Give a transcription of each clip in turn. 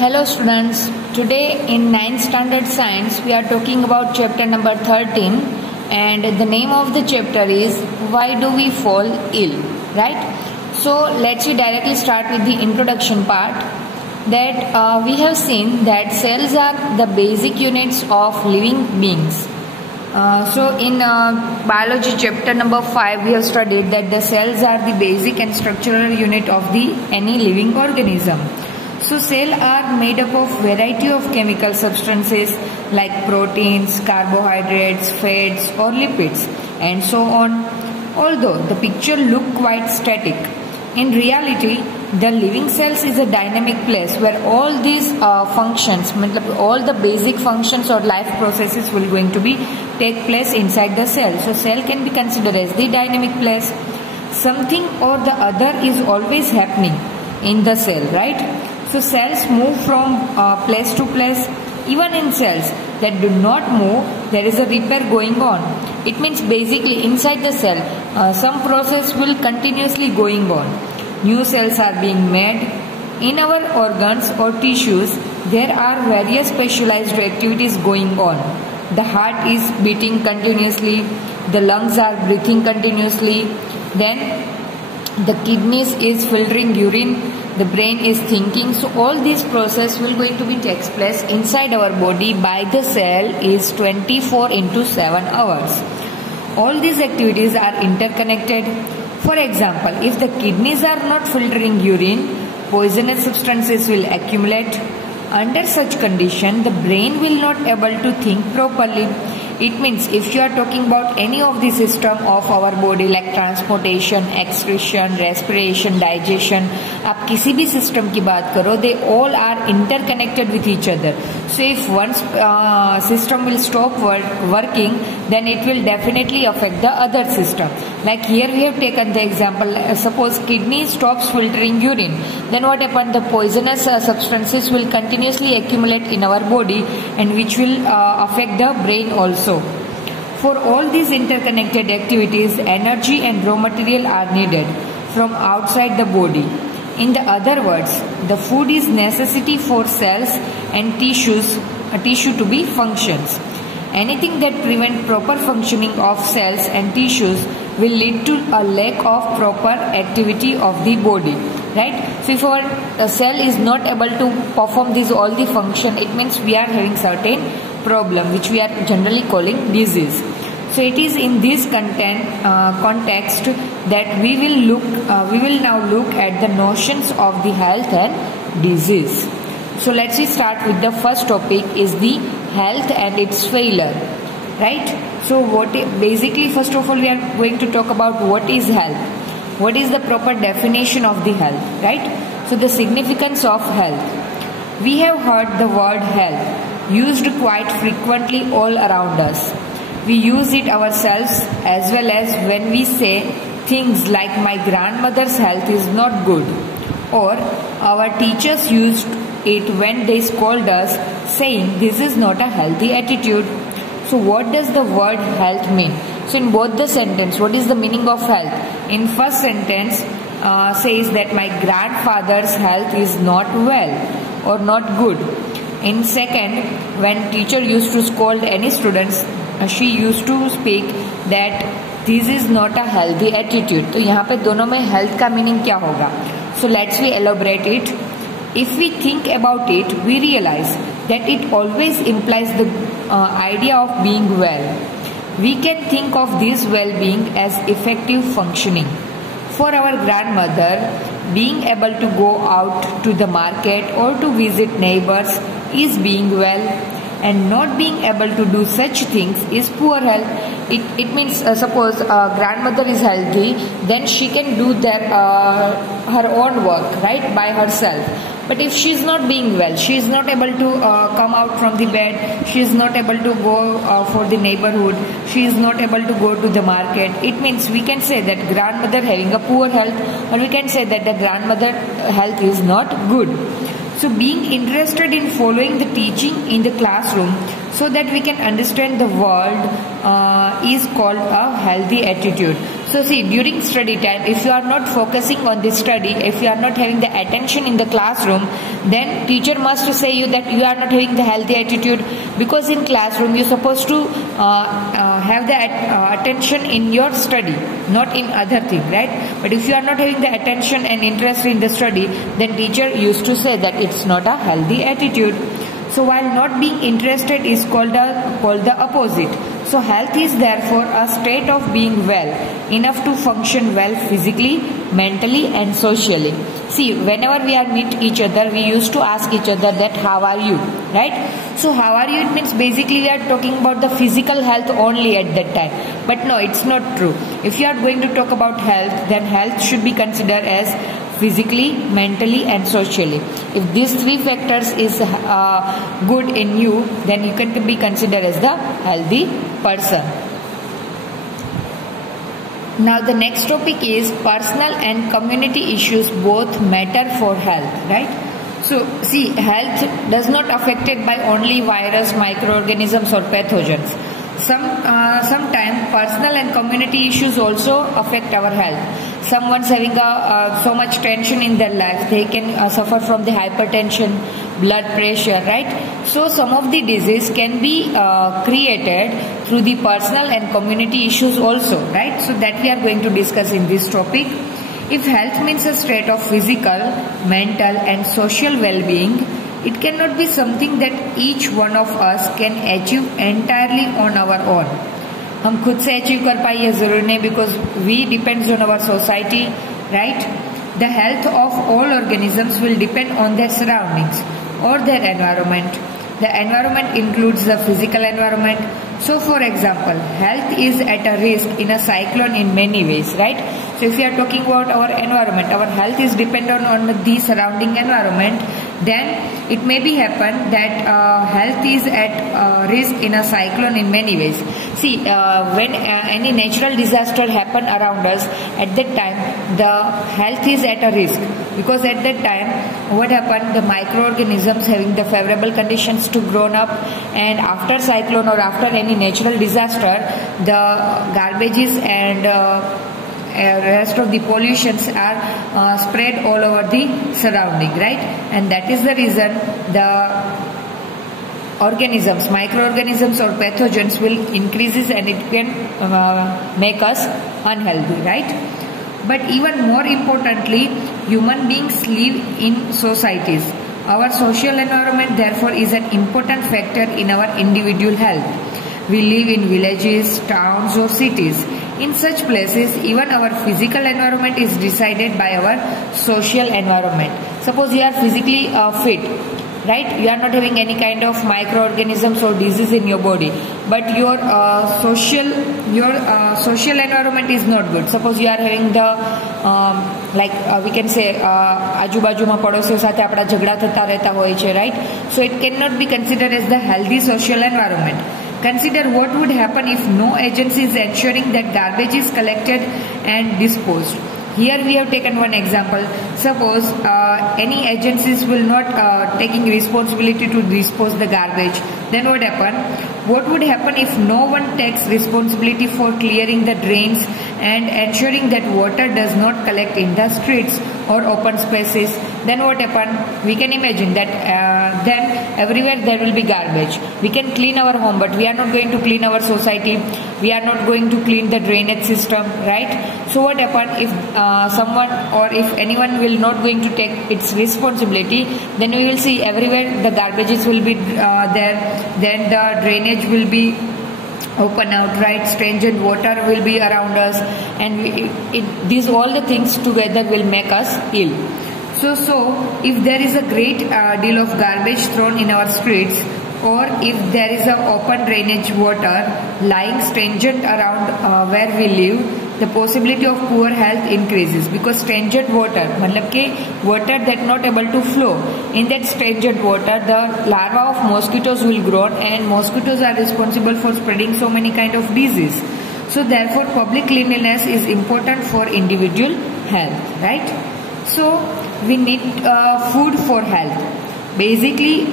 Hello students, today in 9th standard science we are talking about chapter number 13 and the name of the chapter is Why Do We Fall Ill, right? So let's directly start with the introduction part that we have seen that cells are the basic units of living beings. So in biology chapter number 5 we have studied that the cells are the basic and structural unit of any living organism. So cells are made up of variety of chemical substances like proteins, carbohydrates, fats or lipids and so on. Although the picture look quite static, in reality the living cells is a dynamic place where all these functions, all the basic functions or life processes will going to be take place inside the cell. So cell can be considered as the dynamic place. Something or the other is always happening in the cell, right? So cells move from place to place. Even in cells that do not move, there is a repair going on. It means basically inside the cell, some process will continuously going on. New cells are being made. In our organs or tissues, there are various specialized activities going on. The heart is beating continuously. The lungs are breathing continuously. Then the kidneys is filtering urine. The brain is thinking. So all these process will going to be takes place inside our body by the cell is 24/7 hours. All these activities are interconnected. For example, if the kidneys are not filtering urine, poisonous substances will accumulate. Under such condition, the brain will not able to think properly. It means if you are talking about any of the system of our body like transportation, excretion, respiration, digestion, आप किसी भी system की बात करो, they all are interconnected with each other. So if one system will stop working, then it will definitely affect the other system. Like here we have taken the example, suppose kidney stops filtering urine, then what happens? The poisonous substances will continuously accumulate in our body and which will affect the brain also. For all these interconnected activities, energy and raw material are needed from outside the body. In the other words, the food is necessity for cells and tissue to be functions. Anything that prevents proper functioning of cells and tissues will lead to a lack of proper activity of the body, right? So if our cell is not able to perform all the function, it means we are having certain problem which we are generally calling disease. So it is in this context that we will now look at the notions of the health and disease. So let's start with the first topic is the health and its failure, right? So basically first of all we are going to talk about what is health. What is the proper definition of the health, right? So the significance of health. We have heard the word health used quite frequently all around us. We use it ourselves as well as when we say things like my grandmother's health is not good, or our teachers used it when they scold us saying this is not a healthy attitude. So what does the word health mean? So in both the sentence, what is the meaning of health? In first sentence says that my grandfather's health is not well or not good. In second, when teacher used to scold any students, she used to speak that this is not a healthy attitude. तो यहाँ पे दोनों में health का meaning क्या होगा? So let's we elaborate it. If we think about it, we realize that it always implies the idea of being well. We can think of this well-being as effective functioning. For our grandmother, being able to go out to the market or to visit neighbors is being well, and not being able to do such things is poor health. It means suppose grandmother is healthy, then she can do her own work, right, by herself. But if she is not being well, she is not able to come out from the bed, she is not able to go for the neighborhood, she is not able to go to the market. It means we can say that grandmother having a poor health, or we can say that the grandmother health is not good. So being interested in following the teaching in the classroom so that we can understand the world is called a healthy attitude. So see, during study time, if you are not focusing on the study, if you are not having the attention in the classroom, then teacher must say you that you are not having the healthy attitude, because in classroom you're supposed to have the attention in your study, not in other thing, right? But if you are not having the attention and interest in the study, then teacher used to say that it's not a healthy attitude. So while not being interested is called the opposite. So health is therefore a state of being well, enough to function well physically, mentally and socially. See, whenever we are meet each other, we used to ask each other that how are you, right? So how are you, it means basically we are talking about the physical health only at that time. But no, it's not true. If you are going to talk about health, then health should be considered as physically, mentally and socially. If these three factors is good in you, then you can be considered as the healthy person. Now the next topic is personal and community issues both matter for health, right? So see, health does not affected by only virus, microorganisms or pathogens. Sometimes personal and community issues also affect our health. Someone's having so much tension in their life, they can suffer from the hypertension, blood pressure, right? So some of the disease can be created through the personal and community issues also, right? So that we are going to discuss in this topic. If health means a state of physical, mental and social well-being, it cannot be something that each one of us can achieve entirely on our own. हम खुद से achieve कर पाए ये जरूरी नहीं, because we depends on our society, right? The health of all organisms will depend on their surroundings or their environment. The environment includes the physical environment. So for example, health is at a risk in a cyclone in many ways, right? So if we are talking about our environment, our health is dependent on the surrounding environment, then it may be happen that health is at risk in a cyclone in many ways. See, when any natural disaster happen around us, at that time the health is at a risk, because at that time what happened, the microorganisms having the favorable conditions to grow up, and after cyclone or after any natural disaster, the garbages and rest of the pollutions are spread all over the surrounding, right? And that is the reason the organisms, microorganisms or pathogens will increases, and it can make us unhealthy, right? But even more importantly, human beings live in societies. Our social environment therefore is an important factor in our individual health. We live in villages, towns or cities. In such places, even our physical environment is decided by our social environment. Suppose you are physically fit, right? You are not having any kind of microorganisms or disease in your body, but your social environment is not good. Suppose you are having the we can say આજુબાજુમાં પડોશીઓ સાથે આપણા ઝઘડા થતા રહેતા હોય છે, right? So it cannot be considered as the healthy social environment. Consider what would happen if no agency is ensuring that garbage is collected and disposed. Here we have taken one example. Suppose any agencies will not taking responsibility to dispose the garbage. Then what happen? What would happen if no one takes responsibility for clearing the drains and ensuring that water does not collect in the streets or open spaces? Then what happen? We can imagine that then everywhere there will be garbage. We can clean our home, but we are not going to clean our society. We are not going to clean the drainage system, right? So what happen if someone or if anyone will not going to take its responsibility? Then we will see everywhere the garbages will be there. Then the drainage will be open out, right? Stringent water will be around us, and these all the things together will make us ill. So if there is a great deal of garbage thrown in our streets, or if there is a open drainage water lying stringent around where we live, the possibility of poor health increases, because stringent water मतलब कि water that not able to flow, in that stringent water the larva of mosquitoes will grow, and mosquitoes are responsible for spreading so many kind of disease. So therefore public cleanliness is important for individual health, right? So we need food for health. Basically,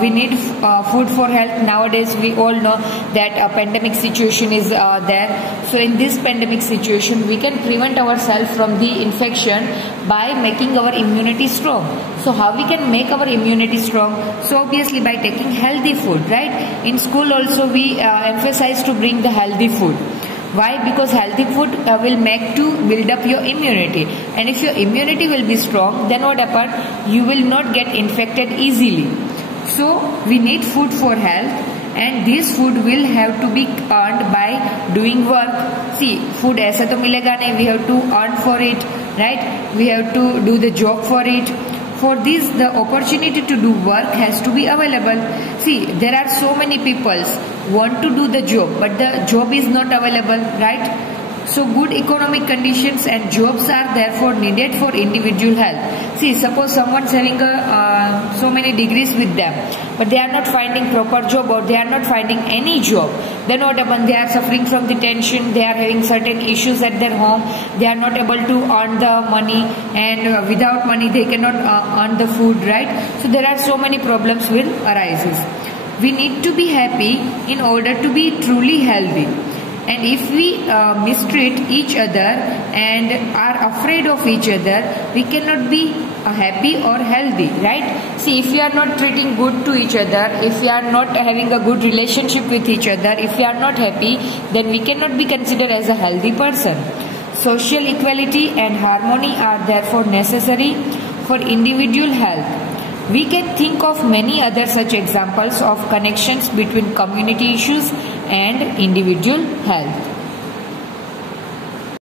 we need food for health. Nowadays, we all know that a pandemic situation is there. So in this pandemic situation, we can prevent ourselves from the infection by making our immunity strong. So how we can make our immunity strong? So obviously by taking healthy food, right? In school also we emphasize to bring the healthy food. Why? Because healthy food will make to build up your immunity, and if your immunity will be strong, then what happen? You will not get infected easily. So we need food for health, and this food will have to be earned by doing work. See, food ऐसा तो मिलेगा नहीं. We have to earn for it, right? We have to do the job for it. For this, the opportunity to do work has to be available. See, there are so many people want to do the job, but the job is not available, right? So good economic conditions and jobs are therefore needed for individual health. See, suppose someone's having so many degrees with them, but they are not finding proper job, or they are not finding any job. Then what happens? They are suffering from the tension. They are having certain issues at their home. They are not able to earn the money, and without money they cannot earn the food, right? So there are so many problems will arise. We need to be happy in order to be truly healthy. And if we mistreat each other and are afraid of each other, we cannot be happy or healthy, right? See, if we are not treating good to each other, if we are not having a good relationship with each other, if we are not happy, then we cannot be considered as a healthy person. Social equality and harmony are therefore necessary for individual health. We can think of many other such examples of connections between community issues and individual health.